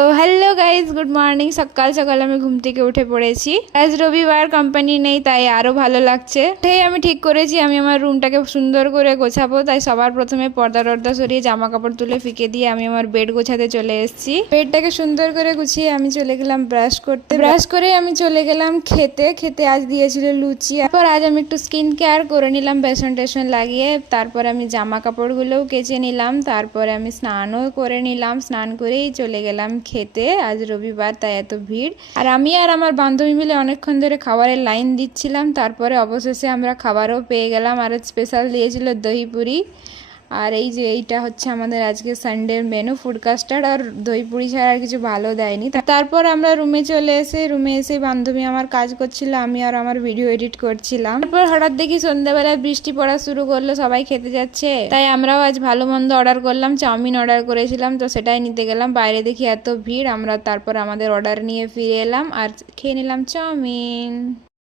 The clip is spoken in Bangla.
তো হ্যালো গাইজ, গুড মর্নিং। সকাল সকাল আমি ঘুম থেকে উঠে পড়েছি। আজ রবিবার, কোম্পানি নেই, তাই আরো ভালো লাগছে। আমি ঠিক করেছি আমি আমার রুমটাকে সুন্দর করে গোছাবো। তাই সবার প্রথমে পর্দা টর্দা সরিয়ে জামা কাপড় তুলে ফিকে দিয়ে আমি আমার বেড গোছাতে চলে এসেছি। বেডটাকে সুন্দর করে গুছিয়ে আমি চলে গেলাম ব্রাশ করতে। ব্রাশ করে আমি চলে গেলাম খেতে আজ দিয়েছিল লুচি। তারপর আজ আমি একটু স্কিন কেয়ার করে নিলাম বেসন টেসন লাগিয়ে। তারপর আমি জামা কাপড়গুলোও কেচে নিলাম। তারপরে আমি স্নানও করে নিলাম। স্নান করেই চলে গেলাম খেতে। আজ রবিবার, তাই এত ভিড়। আর আমি আর আমার বান্ধবী মিলে অনেকক্ষণ ধরে খাবারের লাইন দিচ্ছিলাম। তারপরে অবশেষে আমরা খাবারও পেয়ে গেলাম। আর স্পেশাল দিয়েছিল দহি পুরি। আর এই যে এইটা হচ্ছে আমাদের আজকে সানডের মেনু, ফুড কাস্টার্ড। আর দই পুরি ছাড়া আর কিছু ভালো দেয়নি। তারপর আমরা রুমে এসে বান্ধবী আমার কাজ করছিল, আমি আর আমার ভিডিও এডিট করছিলাম। তারপর হঠাৎ দেখি সন্ধ্যাবেলায় বৃষ্টি পড়া শুরু করলো, সবাই খেতে যাচ্ছে। তাই আমরাও আজ ভালো মন্দ অর্ডার করলাম। চাউমিন অর্ডার করেছিলাম, তো সেটাই নিতে গেলাম। বাইরে দেখি এত ভিড়। আমরা তারপর আমাদের অর্ডার নিয়ে ফিরে এলাম আর খেয়ে নিলাম চাউমিন।